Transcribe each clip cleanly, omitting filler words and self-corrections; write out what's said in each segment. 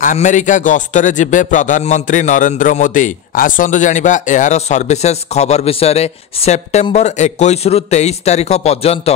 America गस्तरे जिबे प्रधानमंत्री Narendra Modi आसंतु जानिबा एहार services खबर विषय रे सेप्टेम्बर 21 रु 23 तारिख पर्यंत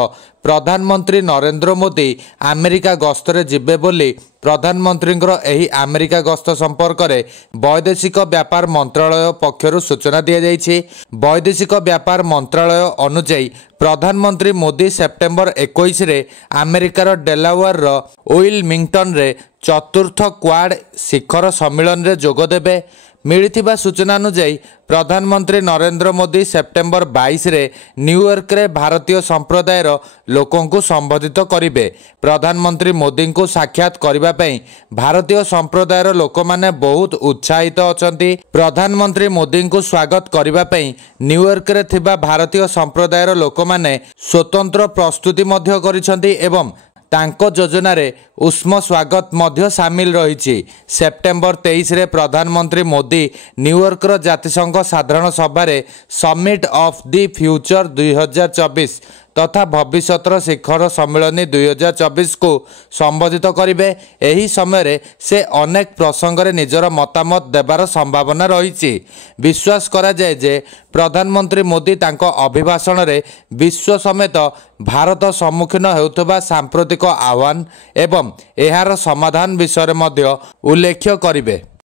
प्रधानमंत्री नरेंद्र मोदी अमेरिका गस्तरे जिबे बोली प्रधानमंत्री एही अमेरिका गस्त संपर्क में वैदेशिक व्यापार मंत्रालय पक्षरु सूचना दी जाइछि। वैदेशिक व्यापार मंत्रालय अनुଯାयी प्रधानमंत्री मोदी सेप्टेम्बर 21 रे अमेरिकार डेलावेयर रो विलमिंगटन रे चतुर्थ क्वाड शिखर सम्मेलन रे जोग देबे। मिलिथिबा सूचना अनुଯାयी प्रधानमंत्री नरेंद्र मोदी सेप्टेम्बर 22 रे न्यूयॉर्क रे भारतीय संप्रदायर लोकों को संबोधित करिवे। प्रधानमंत्री मोदी को साक्षात करिबा पई भारतीय संप्रदायर लोक माने बहुत उत्साहित अछंती। प्रधानमंत्री मोदी को स्वागत करिबा पई न्यूयॉर्क रे थिबा भारतीय संप्रदायर लोक माने स्वतंत्र प्रस्तुति मध्य करिसंती एवं तांको योजना रे उष्म स्वागत मध्य शामिल रही। सेप्टेम्बर 23 रे प्रधानमंत्री मोदी न्यूयॉर्क रो जातिसंघ साधारण सभा रे समिट ऑफ द फ्यूचर 2024 तथा भविष्यतर शिखर सम्मेलन 2024 को संबोधित करिवे। एही समय रे से अनेक प्रसंग रे निजर मतामत देबार संभावना रही। विश्वास करा जाय जे प्रधानमंत्री मोदी तांको अभिभाषण रे विश्व समेत भारत सम्मुखीन हेउथबा सांप्रतिक आह्वान एवं एहार समाधान विषय रे मध्य उल्लेख करिवे।